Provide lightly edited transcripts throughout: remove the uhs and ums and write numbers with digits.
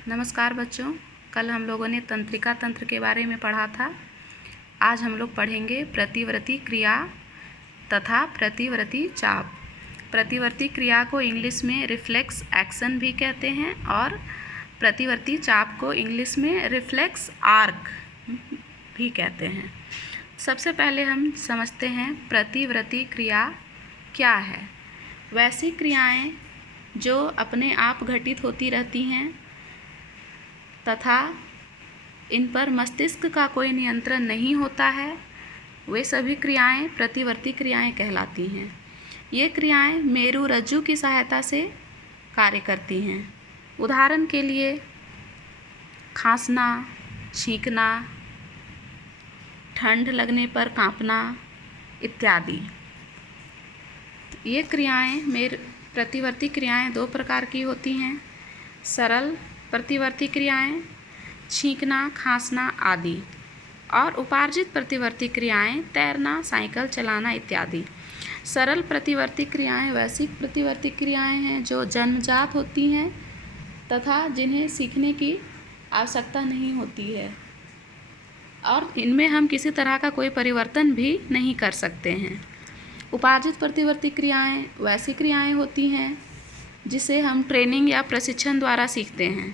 नमस्कार बच्चों, कल हम लोगों ने तंत्रिका तंत्र के बारे में पढ़ा था। आज हम लोग पढ़ेंगे प्रतिवर्ती क्रिया तथा प्रतिवर्ती चाप। प्रतिवर्ती क्रिया को इंग्लिश में रिफ्लेक्स एक्शन भी कहते हैं और प्रतिवर्ती चाप को इंग्लिश में रिफ्लेक्स आर्क भी कहते हैं। सबसे पहले हम समझते हैं प्रतिवर्ती क्रिया क्या है। वैसी क्रियाएं जो अपने आप घटित होती रहती हैं तथा इन पर मस्तिष्क का कोई नियंत्रण नहीं होता है, वे सभी क्रियाएं प्रतिवर्ती क्रियाएं कहलाती हैं। ये क्रियाएं मेरुरज्जु की सहायता से कार्य करती हैं। उदाहरण के लिए खांसना, छींकना, ठंड लगने पर कांपना इत्यादि। ये क्रियाएं प्रतिवर्ती क्रियाएं दो प्रकार की होती हैं: सरल प्रतिवर्ती क्रियाएं, छींकना, खांसना आदि, और उपार्जित प्रतिवर्ती क्रियाएं, तैरना, साइकिल चलाना इत्यादि। सरल प्रतिवर्ती क्रियाएं वैसी प्रतिवर्ती क्रियाएं हैं जो जन्मजात होती हैं तथा जिन्हें सीखने की आवश्यकता नहीं होती है और इनमें हम किसी तरह का कोई परिवर्तन भी नहीं कर सकते हैं। उपार्जित प्रतिवर्ती क्रियाएं वैसी क्रियाएं होती हैं जिसे हम ट्रेनिंग या प्रशिक्षण द्वारा सीखते हैं।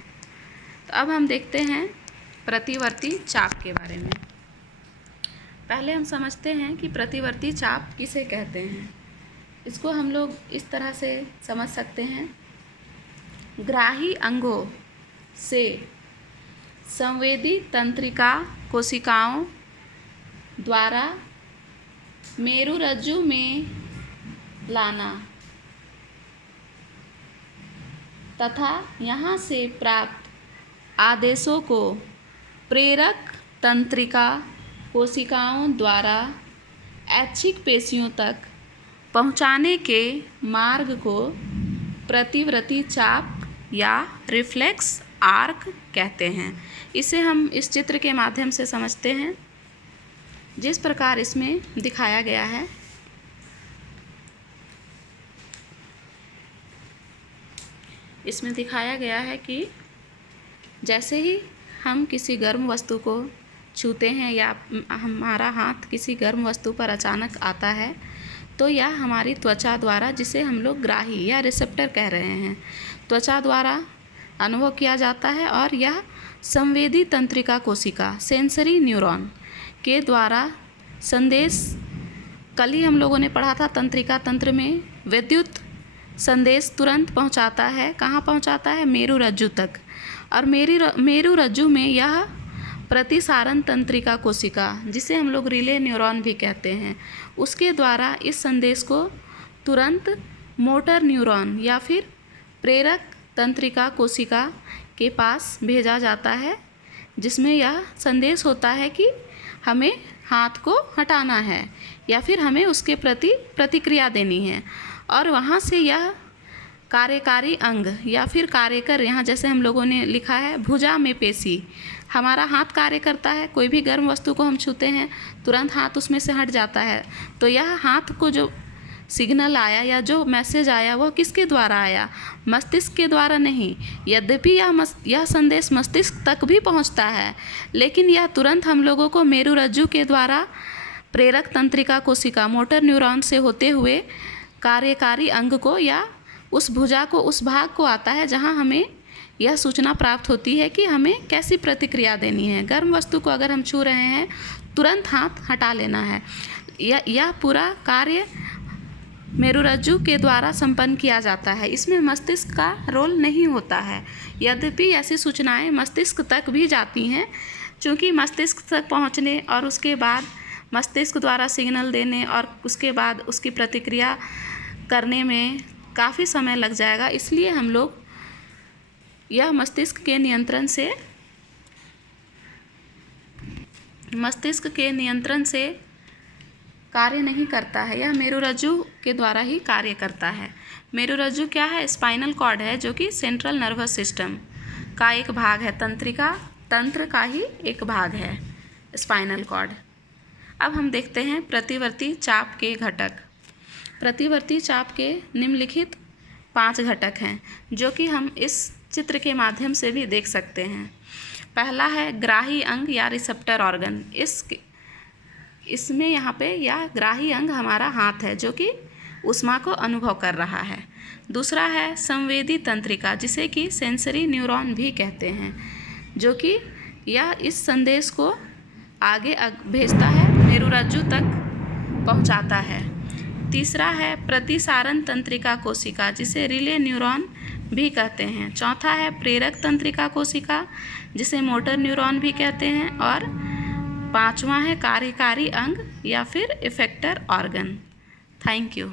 तो अब हम देखते हैं प्रतिवर्ती चाप के बारे में। पहले हम समझते हैं कि प्रतिवर्ती चाप किसे कहते हैं। इसको हम लोग इस तरह से समझ सकते हैं: ग्राही अंगों से संवेदी तंत्रिका कोशिकाओं द्वारा मेरुरज्जु में लाना तथा यहाँ से प्राप्त आदेशों को प्रेरक तंत्रिका कोशिकाओं द्वारा ऐच्छिक पेशियों तक पहुँचाने के मार्ग को प्रतिवर्ती चाप या रिफ्लेक्स आर्क कहते हैं। इसे हम इस चित्र के माध्यम से समझते हैं जिस प्रकार इसमें दिखाया गया है। इसमें दिखाया गया है कि जैसे ही हम किसी गर्म वस्तु को छूते हैं या हमारा हाथ किसी गर्म वस्तु पर अचानक आता है तो यह हमारी त्वचा द्वारा, जिसे हम लोग ग्राही या रिसेप्टर कह रहे हैं, त्वचा द्वारा अनुभव किया जाता है और यह संवेदी तंत्रिका कोशिका सेंसरी न्यूरॉन के द्वारा संदेश, कल ही हम लोगों ने पढ़ा था तंत्रिका तंत्र में विद्युत संदेश तुरंत पहुंचाता है। कहाँ पहुंचाता है? मेरुरज्जु तक। और मेरुरज्जु में यह प्रतिसारण तंत्रिका कोशिका, जिसे हम लोग रिले न्यूरॉन भी कहते हैं, उसके द्वारा इस संदेश को तुरंत मोटर न्यूरॉन या फिर प्रेरक तंत्रिका कोशिका के पास भेजा जाता है, जिसमें यह संदेश होता है कि हमें हाथ को हटाना है या फिर हमें उसके प्रति प्रतिक्रिया देनी है। और वहाँ से यह कार्यकारी अंग या फिर कार्यकर, यहाँ जैसे हम लोगों ने लिखा है भुजा में पेशी, हमारा हाथ कार्य करता है। कोई भी गर्म वस्तु को हम छूते हैं तुरंत हाथ उसमें से हट जाता है। तो यह हाथ को जो सिग्नल आया या जो मैसेज आया वह किसके द्वारा आया? मस्तिष्क के द्वारा नहीं। यद्यपि यह संदेश मस्तिष्क तक भी पहुंचता है, लेकिन यह तुरंत हम लोगों को मेरुरज्जु के द्वारा प्रेरक तंत्रिका कोशिका मोटर न्यूरॉन से होते हुए कार्यकारी अंग को या उस भुजा को, उस भाग को आता है जहां हमें यह सूचना प्राप्त होती है कि हमें कैसी प्रतिक्रिया देनी है। गर्म वस्तु को अगर हम छू रहे हैं तुरंत हाथ हटा लेना है। यह पूरा कार्य मेरुरज्जु के द्वारा संपन्न किया जाता है। इसमें मस्तिष्क का रोल नहीं होता है। यद्यपि ऐसी सूचनाएं मस्तिष्क तक भी जाती हैं, चूँकि मस्तिष्क तक पहुंचने और उसके बाद मस्तिष्क द्वारा सिग्नल देने और उसके बाद उसकी प्रतिक्रिया करने में काफ़ी समय लग जाएगा। इसलिए हम लोग यह मस्तिष्क के नियंत्रण से कार्य नहीं करता है। यह मेरुरज्जु के द्वारा ही कार्य करता है। मेरुरज्जु क्या है? स्पाइनल कॉर्ड है, जो कि सेंट्रल नर्वस सिस्टम का एक भाग है। तंत्रिका तंत्र का ही एक भाग है स्पाइनल कॉर्ड। अब हम देखते हैं प्रतिवर्ती चाप के घटक। प्रतिवर्ती चाप के निम्नलिखित 5 घटक हैं जो कि हम इस चित्र के माध्यम से भी देख सकते हैं। पहला है ग्राही अंग या रिसेप्टर ऑर्गन। इसमें यहाँ पे यह ग्राही अंग हमारा हाथ है जो कि ऊष्मा को अनुभव कर रहा है। दूसरा है संवेदी तंत्रिका, जिसे कि सेंसरी न्यूरॉन भी कहते हैं, जो कि यह इस संदेश को आगे भेजता है, मेरुरज्जु तक पहुंचाता है। तीसरा है प्रतिसारण तंत्रिका कोशिका, जिसे रिले न्यूरॉन भी कहते हैं। चौथा है प्रेरक तंत्रिका कोशिका, जिसे मोटर न्यूरॉन भी कहते हैं। और पांचवा है कार्यकारी अंग या फिर इफेक्टर ऑर्गन। Thank you.